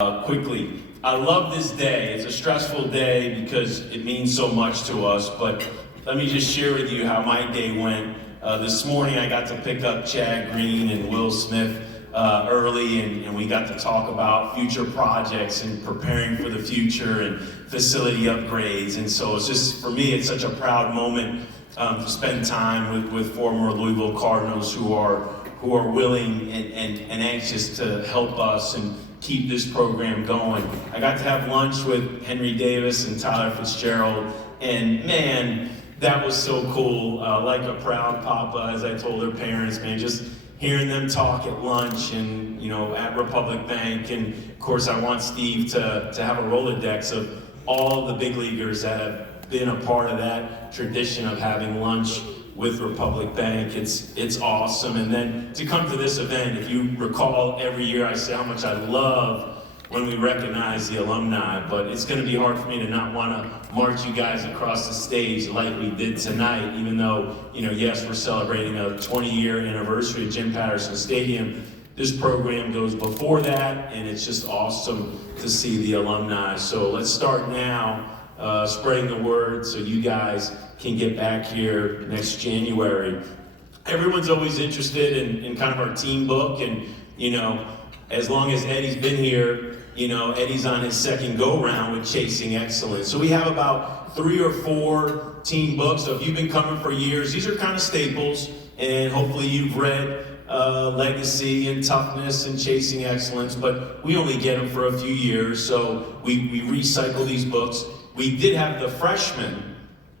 Quickly. I love this day. It's a stressful day because it means so much to us, but let me just share with you how my day went. This morning I got to pick up Chad Green and Will Smith early, and we got to talk about future projects and preparing for the future and facility upgrades. And so it's just, for me, it's such a proud moment to spend time with former Louisville Cardinals who are willing and anxious to help us and keep this program going. I got to have lunch with Henry Davis and Tyler Fitzgerald, and man, that was so cool. Like a proud papa, as I told their parents, man, just hearing them talk at lunch and, you know, at Republic Bank. And of course, I want Steve to have a Rolodex of all the big leaguers that have been a part of that tradition of having lunch with Republic Bank. It's awesome. And then to come to this event, if you recall, every year I say how much I love when we recognize the alumni, but it's gonna be hard for me to not wanna march you guys across the stage like we did tonight, even though, you know, yes, we're celebrating a 20-year anniversary of Jim Patterson Stadium. This program goes before that, and it's just awesome to see the alumni. So let's start now, spreading the word so you guys can get back here next January. Everyone's always interested in kind of our team book, and you know, as long as Eddie's been here, you know, Eddie's on his second go-round with Chasing Excellence. So we have about 3 or 4 team books. So if you've been coming for years, these are kind of staples, and hopefully you've read Legacy and Toughness and Chasing Excellence, but we only get them for a few years, so we recycle these books. We did have the freshmen.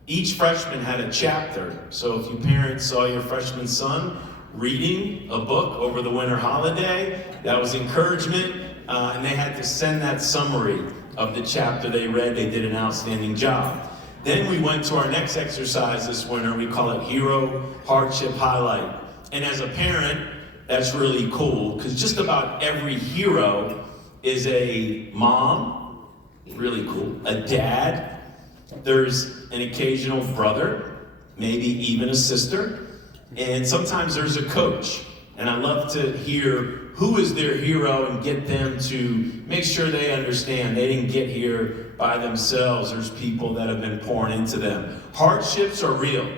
Each freshman had a chapter. So if you parents saw your freshman son reading a book over the winter holiday, that was encouragement, and they had to send that summary of the chapter they read. They did an outstanding job. Then we went to our next exercise this winter. We call it Hero Hardship Highlight. And as a parent, that's really cool, because just about every hero is a mom, really cool, a dad, there's an occasional brother, maybe even a sister, and sometimes there's a coach. And I love to hear who is their hero and get them to make sure they understand they didn't get here by themselves. There's people that have been pouring into them. Hardships are real,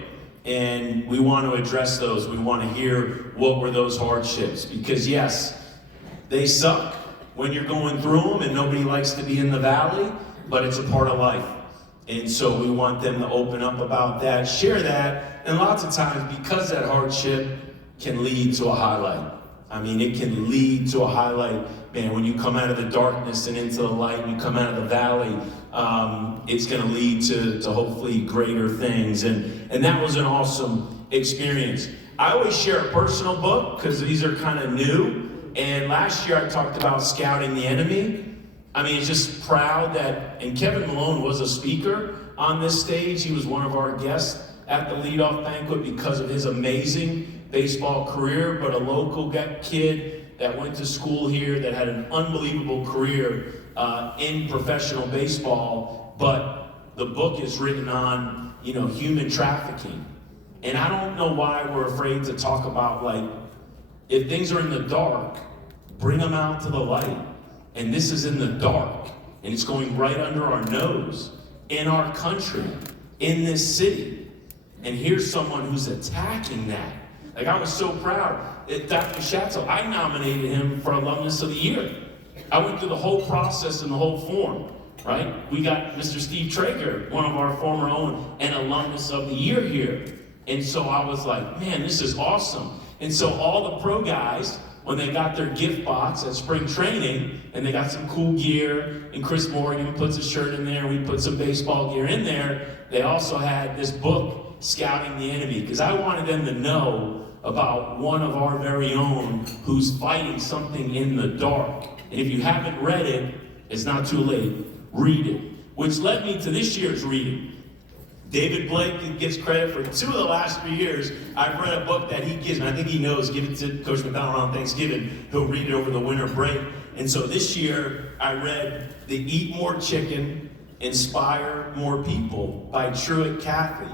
and we want to address those. We want to hear what were those hardships, because yes, they suck when you're going through them, and nobody likes to be in the valley, but it's a part of life. And so we want them to open up about that, share that, and lots of times, because that hardship can lead to a highlight. I mean, it can lead to a highlight. Man, when you come out of the darkness and into the light, you come out of the valley, it's gonna lead to hopefully greater things. And that was an awesome experience. I always share a personal book, because these are kind of new. And last year I talked about scouting the enemy. I mean, it's just proud that, and Kevin Malone was a speaker on this stage. He was one of our guests at the Leadoff banquet because of his amazing baseball career, but a local kid that went to school here that had an unbelievable career in professional baseball. But the book is written on, you know, human trafficking. And I don't know why we're afraid to talk about, like, if things are in the dark, bring them out to the light. And this is in the dark, and it's going right under our nose, in our country, in this city. And here's someone who's attacking that. Like, I was so proud. Dr. Schatzel, I nominated him for Alumnus of the Year. I went through the whole process and the whole form, right? We got Mr. Steve Traeger, one of our former own, an Alumnus of the Year here. And so I was like, man, this is awesome. And so all the pro guys, when they got their gift box at spring training, and they got some cool gear, and Chris Morgan puts a shirt in there, we put some baseball gear in there, they also had this book, Scouting the Enemy, because I wanted them to know about one of our very own who's fighting something in the dark. And if you haven't read it, it's not too late. Read it. Which led me to this year's reading. David Blake gets credit for 2 of the last 3 years. I've read a book that he gives me. I think he knows. Give it to Coach McDonnell on Thanksgiving. He'll read it over the winter break. And so this year, I read The Eat More Chicken, Inspire More People by Truett Cathy.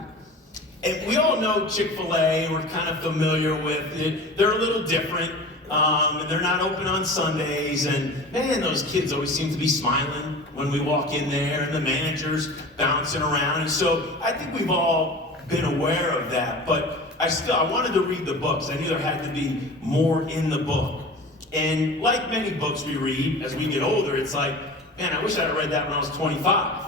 And we all know Chick-fil-A. We're kind of familiar with it. They're a little different. and they're not open on Sundays, and man, those kids always seem to be smiling when we walk in there, and the manager's bouncing around, and so I think we've all been aware of that, but I wanted to read the books. I knew there had to be more in the book. And like many books we read, as we get older, it's like, man, I wish I'd have read that when I was 25.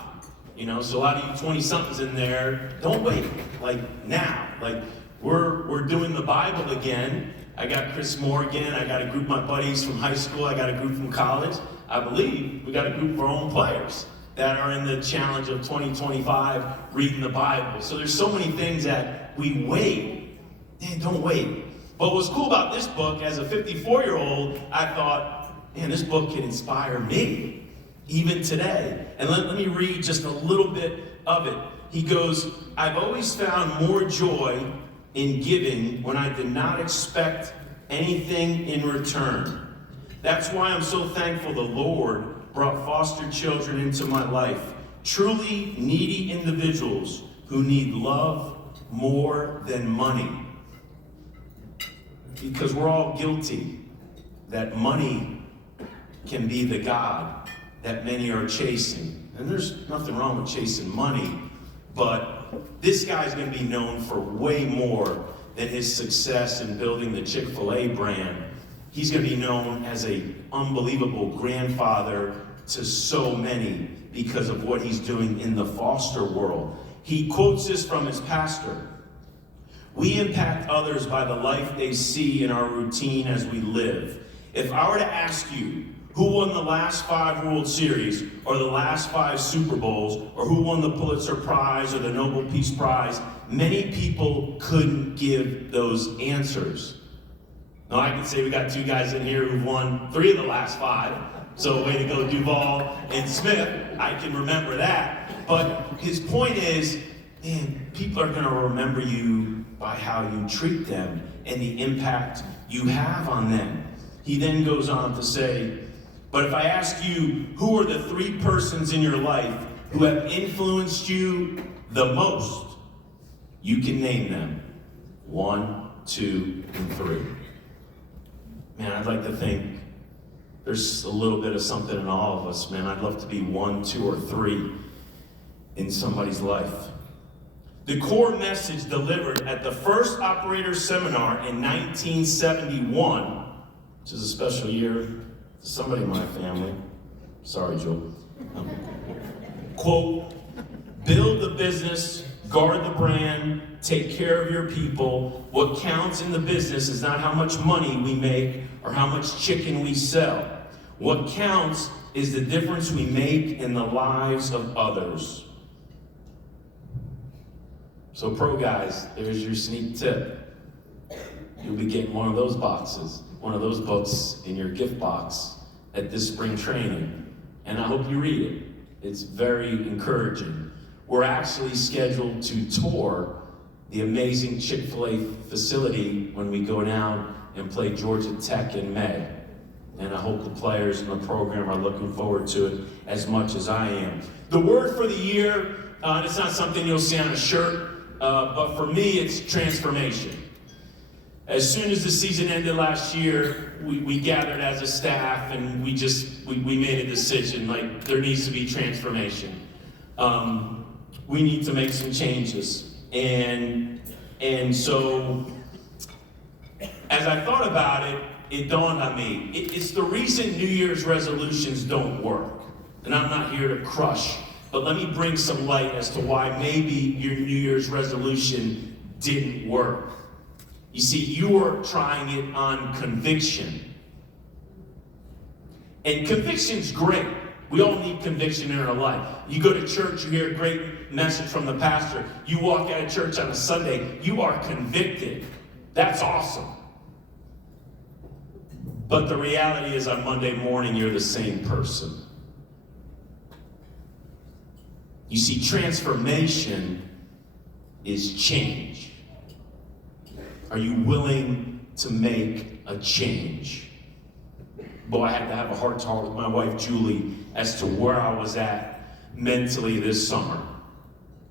You know, so a lot of you 20-somethings in there, don't wait, like now. Like, we're doing the Bible again. I got Chris Morgan, I got a group of my buddies from high school, I got a group from college. I believe we got a group of our own players that are in the challenge of 2025 reading the Bible. So there's so many things that we wait. Man, don't wait. But what's cool about this book, as a 54-year-old, I thought, man, this book can inspire me, even today. And let me read just a little bit of it. He goes, I've always found more joy in giving when I did not expect anything in return. That's why I'm so thankful the Lord brought foster children into my life, truly needy individuals who need love more than money. Because we're all guilty that money can be the God that many are chasing. And there's nothing wrong with chasing money, but this guy's going to be known for way more than his success in building the Chick-fil-A brand. He's going to be known as an unbelievable grandfather to so many because of what he's doing in the foster world. He quotes this from his pastor. We impact others by the life they see in our routine as we live. If I were to ask you, who won the last 5 World Series, or the last 5 Super Bowls, or who won the Pulitzer Prize or the Nobel Peace Prize, many people couldn't give those answers. Now I can say we got 2 guys in here who've won 3 of the last 5, so way to go Duvall and Smith, I can remember that. But his point is, man, people are gonna remember you by how you treat them and the impact you have on them. He then goes on to say, but if I ask you, who are the 3 persons in your life who have influenced you the most, you can name them. 1, 2, and 3. Man, I'd like to think there's a little bit of something in all of us, man. I'd love to be 1, 2, or 3 in somebody's life. The core message delivered at the first operator seminar in 1971, which is a special year to somebody in my family. Sorry, Joe. Quote, build the business, guard the brand, take care of your people. What counts in the business is not how much money we make or how much chicken we sell. What counts is the difference we make in the lives of others. So pro guys, there's your sneak tip. You'll be getting one of those boxes, one of those books in your gift box at this spring training. And I hope you read it. It's very encouraging. We're actually scheduled to tour the amazing Chick-fil-A facility when we go down and play Georgia Tech in May. And I hope the players in the program are looking forward to it as much as I am. The word for the year, it's not something you'll see on a shirt, but for me, it's transformation. As soon as the season ended last year, we gathered as a staff and we made a decision, like there needs to be transformation. We need to make some changes. And so, as I thought about it, it dawned on me, it's the reason New Year's resolutions don't work. And I'm not here to crush, but let me bring some light as to why maybe your New Year's resolution didn't work. You see, you were trying it on conviction. And conviction's great. We all need conviction in our life. You go to church, you hear a great message from the pastor. You walk out of church on a Sunday, you are convicted. That's awesome. But the reality is on Monday morning, you're the same person. You see, transformation is change. Are you willing to make a change? Boy, I had to have a heart talk with my wife, Julie, as to where I was at mentally this summer.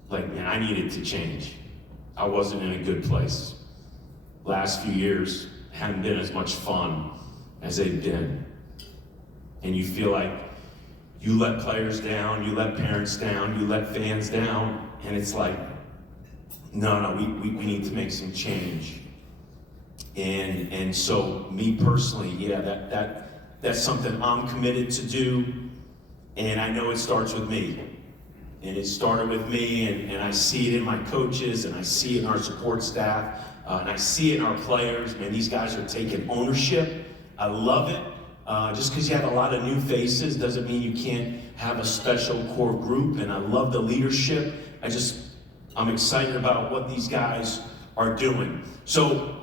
Like, man, I needed to change. I wasn't in a good place. Last few years haven't been as much fun as they've been. And you feel like you let players down, you let parents down, you let fans down, and it's like, no, we need to make some change. And so me personally, yeah, that's something I'm committed to do, and I know it starts with me. And it started with me, and I see it in my coaches, and I see it in our support staff, and I see it in our players. Man, these guys are taking ownership. I love it. Just because you have a lot of new faces doesn't mean you can't have a special core group, and I love the leadership. I'm excited about what these guys are doing. So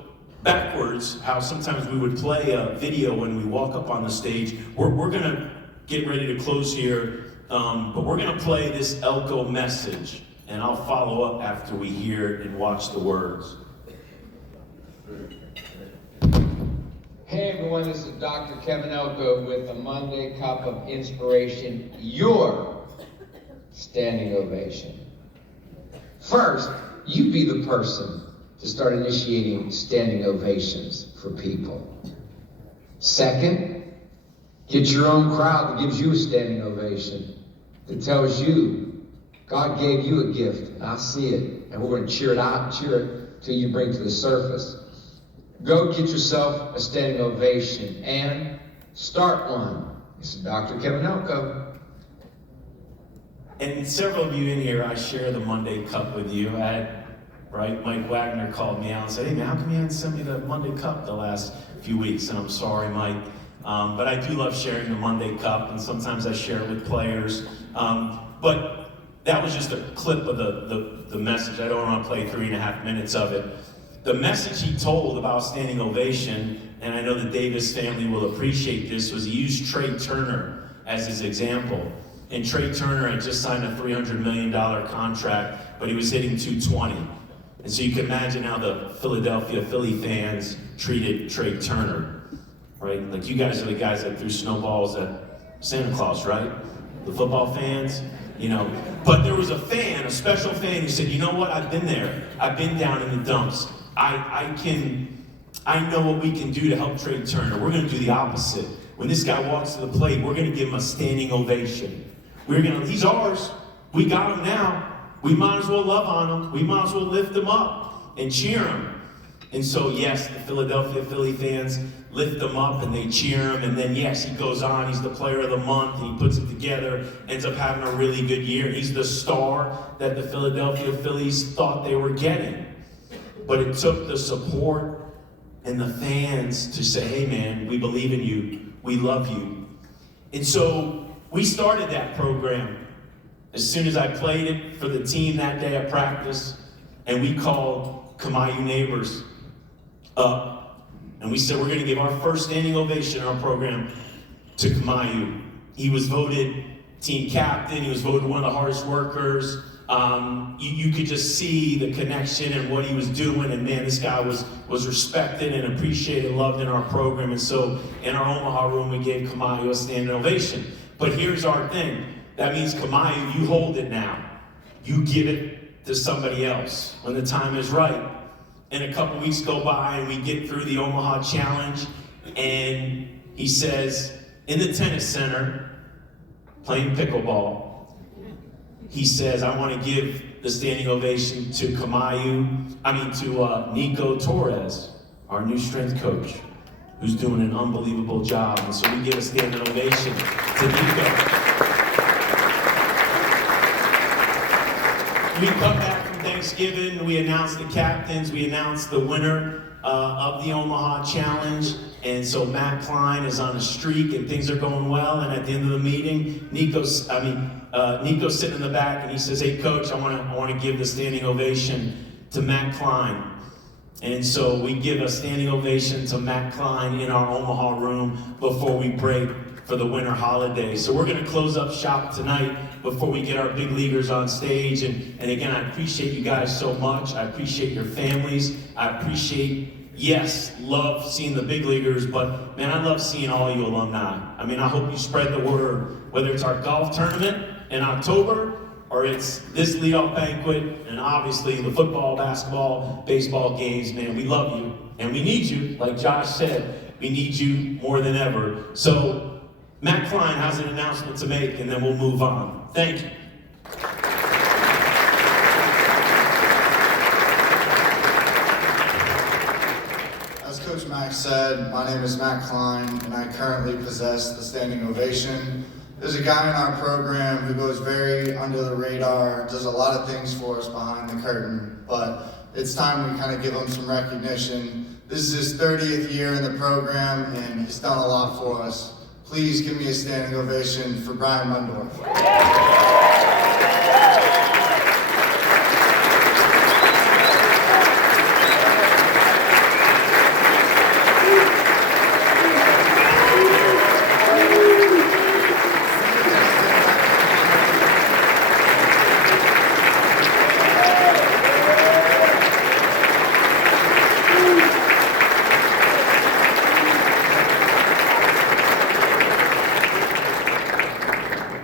backwards, how sometimes we would play a video when we walk up on the stage. We're gonna get ready to close here. But we're going to play this Elko message, and I'll follow up after we hear and watch the words. Hey everyone, this is Dr. Kevin Elko with the Monday Cup of Inspiration, your standing ovation. First, you be the person to start initiating standing ovations for people. Second, get your own crowd that gives you a standing ovation, that tells you God gave you a gift, and I see it, and we're going to cheer it out, cheer it till you bring to the surface. Go get yourself a standing ovation and start one. This is Dr. Kevin Elko. And several of you in here, I share the Monday Cup with you. Mike Wagner called me out and said, hey man, how come you haven't sent me the Monday Cup the last few weeks? And I'm sorry, Mike. But I do love sharing the Monday Cup, and sometimes I share it with players. But that was just a clip of the message. I don't want to play 3.5 minutes of it. The message he told about standing ovation, and I know the Davis family will appreciate this, was he used Trey Turner as his example. And Trey Turner had just signed a $300 million contract, but he was hitting 220. And so you can imagine how the Philadelphia Philly fans treated Trey Turner. Right? Like, you guys are the guys that threw snowballs at Santa Claus, right? The football fans, you know. But there was a fan, a special fan, who said, you know what, I've been there. I've been down in the dumps. I know what we can do to help Trey Turner. We're going to do the opposite. When this guy walks to the plate, we're going to give him a standing ovation. He's ours. We got him now. We might as well love on him. We might as well lift him up and cheer him. And so, yes, the Philadelphia Philly fans lift him up and they cheer him. And then, yes, he goes on. He's the player of the month. And he puts it together, ends up having a really good year. He's the star that the Philadelphia Phillies thought they were getting. But it took the support and the fans to say, hey, man, we believe in you. We love you. And so we started that program as soon as I played it for the team that day at practice. And we called Kamayu neighbors up, and we said we're going to give our first standing ovation in our program to Kamayu. He was voted team captain. He was voted one of the hardest workers. You could just see the connection and what he was doing, and man, this guy was respected and appreciated, loved in our program. And so in our Omaha room, we gave Kamayu a standing ovation. But here's our thing. That means, Kamayu, you hold it now. You give it to somebody else when the time is right. And a couple weeks go by and we get through the Omaha Challenge, and he says, in the tennis center, playing pickleball, he says, I want to give the standing ovation to Nico Torres, our new strength coach, who's doing an unbelievable job. And so we give a standing ovation to Nico. We come back from Thanksgiving, we announced the captains, we announced the winner of the Omaha Challenge, and so Matt Klein is on a streak and things are going well, and at the end of the meeting, Nico's sitting in the back and he says, hey coach, I want to give the standing ovation to Matt Klein. And so we give a standing ovation to Matt Klein in our Omaha room before we break for the winter holiday. So we're going to close up shop tonight before we get our big leaguers on stage. And again, I appreciate you guys so much. I appreciate your families. I appreciate, love seeing the big leaguers, but man, I love seeing all you alumni. I mean, I hope you spread the word, whether it's our golf tournament in October or it's this leadoff banquet, and obviously the football, basketball, baseball games, man, we love you, and we need you, like Josh said, we need you more than ever. So, Matt Klein has an announcement to make, and then we'll move on. Thank you. As Coach Max said, my name is Matt Klein, and I currently possess the standing ovation. There's a guy in our program who goes very under the radar, does a lot of things for us behind the curtain, but it's time we kind of give him some recognition. This is his 30th year in the program, and he's done a lot for us. Please give me a standing ovation for Brian Mundorf.